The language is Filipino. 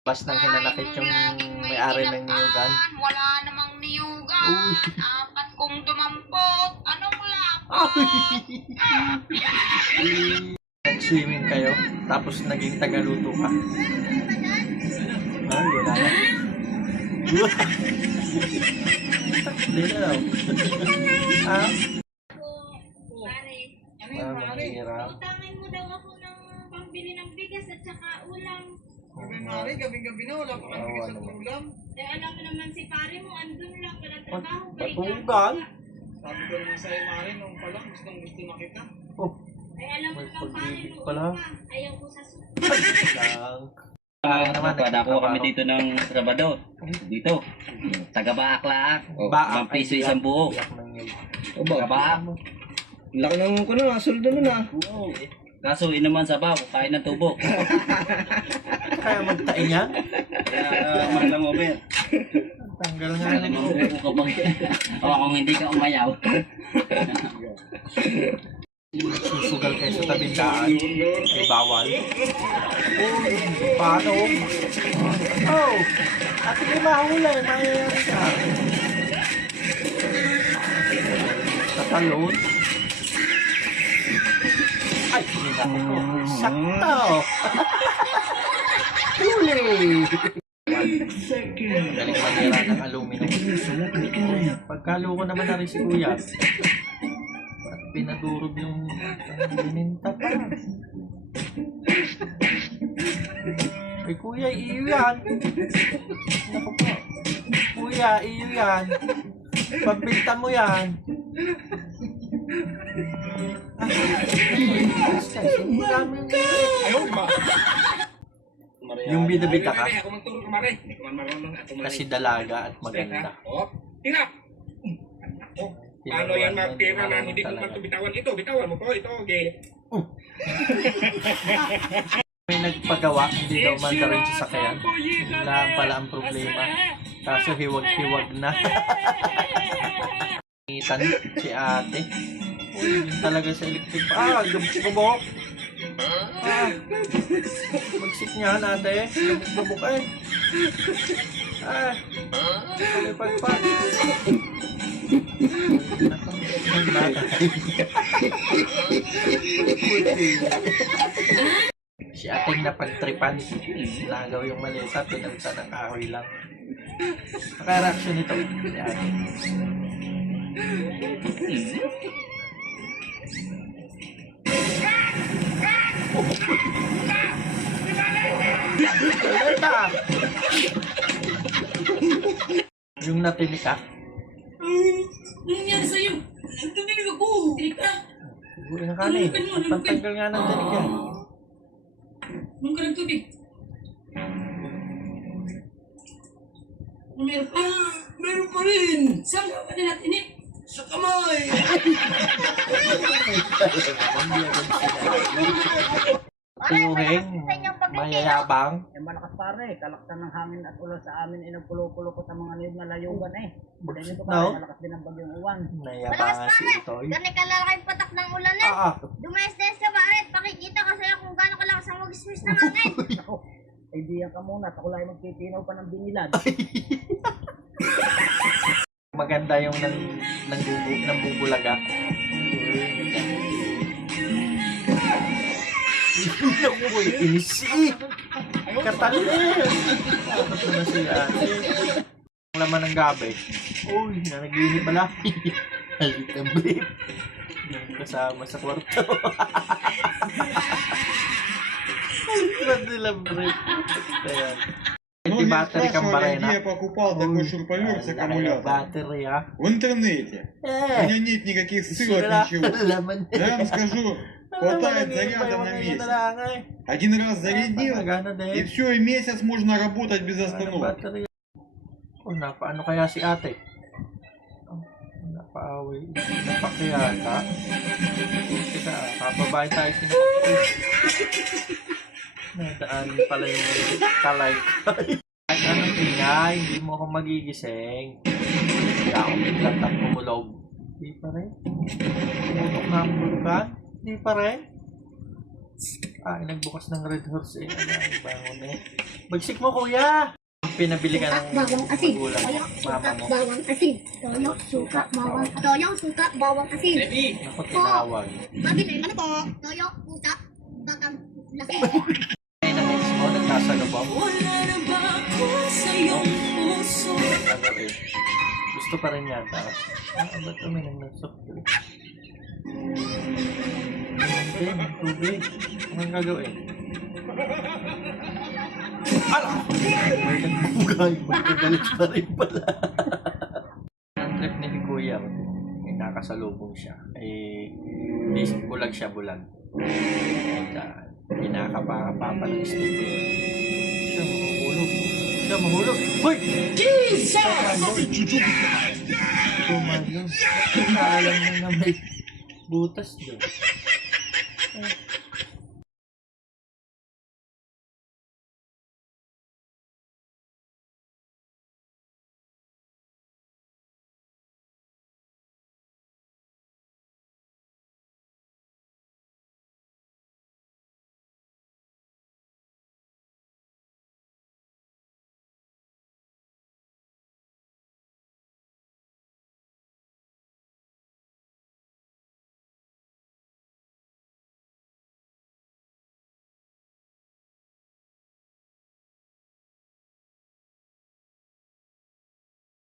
Pas nang hinanakit yung may-ari ng niyugan. Wala namang niyugan. Apat kong dumampot. Anong lapat? Nag-swimming kayo, tapos naging tagaluto ka. Ay, wala na. Hindi na daw. Ha? Mahirap. Utangin mo daw ako ng pambili ng bigas at saka ulam. Mari, gabi-gabi na, wala pa kang bigas at ulam. Eh, alam mo naman si pare mo, andun lang pala trabaho. Patugan? Sabi ko naman sa'yo, Mari, nung pa lang, gusto na kita. Oh, Eh, alam mo may naman pare pag-ibig mo, pala. ayaw ko sa suko. lang. Naman, Nagpadako kami dito ng Sabado. Dito. Taga Baak-Laak. Baak. 5 piso isang buo. Iyak ng ngil. Taga Baak. Laki ng ko na, soldo nun ah. Oo. Kaso inuman sabaw, kain ng tubo. Kaya magtain niya? Kaya maglang over. Tanggal nga Kaya ng mag-over ko kapag kung hindi ka umayaw. susugal kayo sa tabindaan. Ay bawal. Oh, paano? Oh, at hindi mahula. Mayayari ka. Sa talon. Ay, hindi na ako. Sakto. Huli. Galing manira ng aluminum. Pagkalo ko naman na rin si Kuya. At pinadurog yung bininta pa. Ay, Kuya, iyo yan. Naku po. Kuya, iyo yan. Pagbinta mo yan. Ayaw, di ba? Yung bida-bida ka. Ako magturo ka, Mari. Ako marunong, ako Mari. Kasi dalaga at maganda. Oh, tingnan. Oh, paano yan mapira na hindi ko bitawan ito? Bitawan mo po, ito, okay. May nagpagawa, hindi daw man rin sa sakyan. Na pala ang problema. Kaso hiwag-hiwag na. Itan si ate. Uy, yun talaga sa electric. Ah, gabok. Ah, magsik niya ate. Gabok eh. Ah, palipagpag. Si ating napagtripan. Nagaw yung malita, pinagsa ng kahoy lang. Naka-reaction nito. Si ate. Malita! Yung natinik ka? Nangyari sa'yo? Nagtumilig ako. Tinig ka. Siguro na kani. At pantanggal nga ng tinik yan. Nung ka nagtubig. Meron pa. Meron pa rin. Saan ka pa nila tinik? Sa kamay. Tuyuhin, mayayabang. Eh, malakas pare, kalaksan ng hangin at ulan sa amin, inagpulo-pulo ko sa mga niyog na layugan eh. Ganyan po No. pare, malakas din ang bagyong uwan. Nayabangan si Itoy. Ganun kalaki yung patak ng ulan eh. Ah, Dumesdes ka ba rin? Pakikita ko sa'yo kung gano'ng kalakas ang mag-swiss ng hangin. Ako, idea ka muna, ako lang magtitinaw pa ng binilad. maganda yung ng bubulaga. Naku, inisi. Katalin. Dapat naman si ate. Ang laman ng gabi. Uy, nanaginip pala. Halit ang brief. Yung kasama sa kwarto. Halit nila brief. Ayan. Ну, Iti я battery kang спрашивал, barena. где я покупал такой шуруповерт с аккумулятором. Battery ah. В интернете. У меня нет никаких ссылок, ничего. Laman niya. Я вам скажу, хватает заряда на месяц. Один раз зарядил, и все, и месяц можно работать без остановки. Oh, napaano kaya si ate? Oh, napaaway. Napakiyata. Teka, kapabahay tayo si nadaan pala yung talay. Kahit anong ingay, hindi mo ako magigising. Kaya ako biglang Nagbukas ng Red Horse eh. Bangon eh. Bagsik mo, kuya! Pinabili ka ng bawang asin, magulang toyo, mo, suka, mama mo. bawang asin, toyo, suka, bawang asin. Ako tinawag. Mabili, ano po? Toyo, suka, bakang laki. Ay, na-hits mo, nagkasalubong. Gagawin. Gusto pa rin yata. Ba't uminom ng soft drink? Hindi, tubig. Anong gagawin? Ala! May nagbugay. Magkagalit pa rin pala. Ang trip ni Kuya, may nakasalubong siya. Hindi bulag siya, bulag. Pinakapakapapa ng stick. Siya mahulog. Hoy! Jesus! Tumalong. Nakaalam mo na may butas doon.